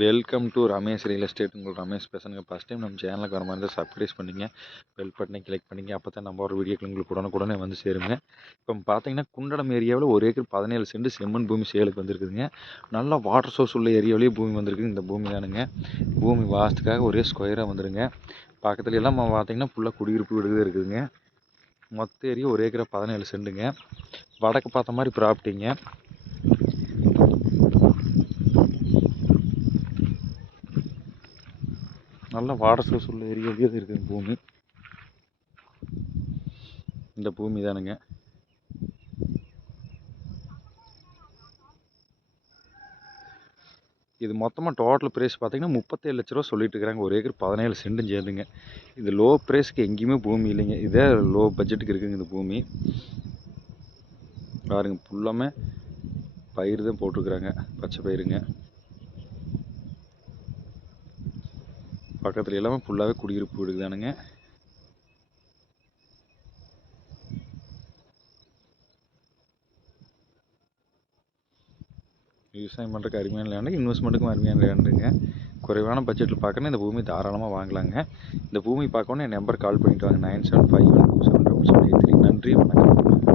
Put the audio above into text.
Welcome to Ramesh real estate. உங்கள் ரமேஷ் பேசுகிறேங்க. First time நம்ம சேனலுக்கு வர மாதிரி இருந்தால் சப்ஸ்கிரைப் பண்ணிங்க, பெல் பட்டனை கிளிக் பண்ணிங்க. அப்போ தான் நம்ம ஒரு வீடியோக்கள் உங்களுக்கு உடனுக்குடனே வந்து சேருங்க. இப்போ பார்த்தீங்கன்னா குண்டடம் ஏரியாவில் 1 ஏக்கர் 17 சென்ட் செம்மண் பூமி சேலுக்கு வந்திருக்குதுங்க. நல்லா வாட்டர் சோர்ஸ் உள்ள ஏரியாவிலேயே பூமி வந்திருக்குது. இந்த பூமி தானுங்க. பூமி வாசத்துக்காக ஒரே ஸ்கொயராக வந்துடுங்க. பக்கத்துல எல்லாம் பார்த்தீங்கன்னா ஃபுல்லாக குடியிருப்பு வீடு இருக்குதுங்க. மொத்த ஏரியா 1 ஏக்கர் 17 சென்ட்டுங்க. வடக்கு பார்த்த மாதிரி ப்ராப்பர்ட்டிங்க. நல்ல வாட்டர் சோர்ஸ் உள்ள ஏரியாவே இருக்குது பூமி. இந்த பூமி தானுங்க. இது மொத்தமாக டோட்டல் ப்ரைஸ் பார்த்தீங்கன்னா 37 லட்ச ரூபா சொல்லிட்டு இருக்கிறாங்க. 1 ஏக்கர் 17 சென்ட்டும் சேர்ந்துங்க. இது லோ ப்ரைஸ்க்கு எங்கேயுமே பூமி இல்லைங்க. இதே லோ பட்ஜெட்டுக்கு இருக்குங்க இந்த பூமி. பாருங்க ஃபுல்லாமே பயிர் தான் போட்டிருக்குறாங்க, பச்சை பயிருங்க. பக்கத்தில் எல்லாமே ஃபுல்லாகவே குடியிருப்பு வீடு தானுங்க. விவசாயம் பண்ணுறதுக்கு அருமையான லேண்டு, இன்வெஸ்ட்மெண்ட்டுக்கும் அருமையான லேண்டுங்க. குறைவான பட்ஜெட்டில் பார்க்கணும் இந்த பூமி தாராளமாக வாங்கலாங்க. இந்த பூமி பார்க்கணும் என் நம்பர் கால் பண்ணிட்டு வாங்க 9751277783. நன்றி, வணக்கம்.